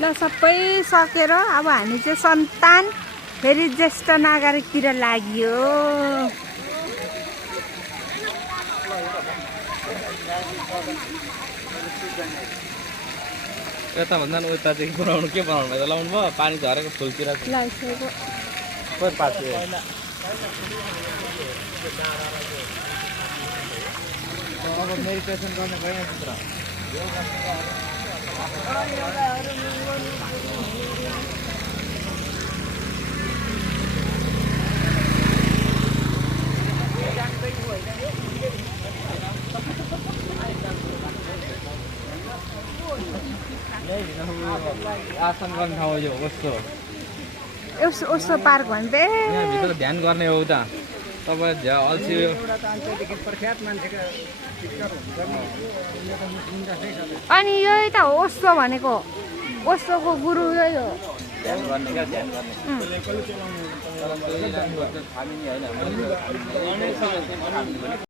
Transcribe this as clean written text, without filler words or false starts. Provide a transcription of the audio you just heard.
ल सबै सकेर अब हामी चाहिँ सन्तान फेरि ज्येष्ठ नागरिकतिर लाग्यो। यता भन्दा उता चाहिँ बनाउनु के बनाउनु भयो लाउनु भयो पानी झरेको फुलतिर खोइ पार्छु अब मेडिटेसन गर्ने गएन भित्र आसन गर्ने ठाउँ यो कस्तो ओसो पार्क भन्दै यहाँभित्र ध्यान गर्ने हो त तपाईँ अल्छी अनि यही त ओसो भनेको ओसोको गुरु यही हो ध्यान गर्ने क्या ध्यान गर्ने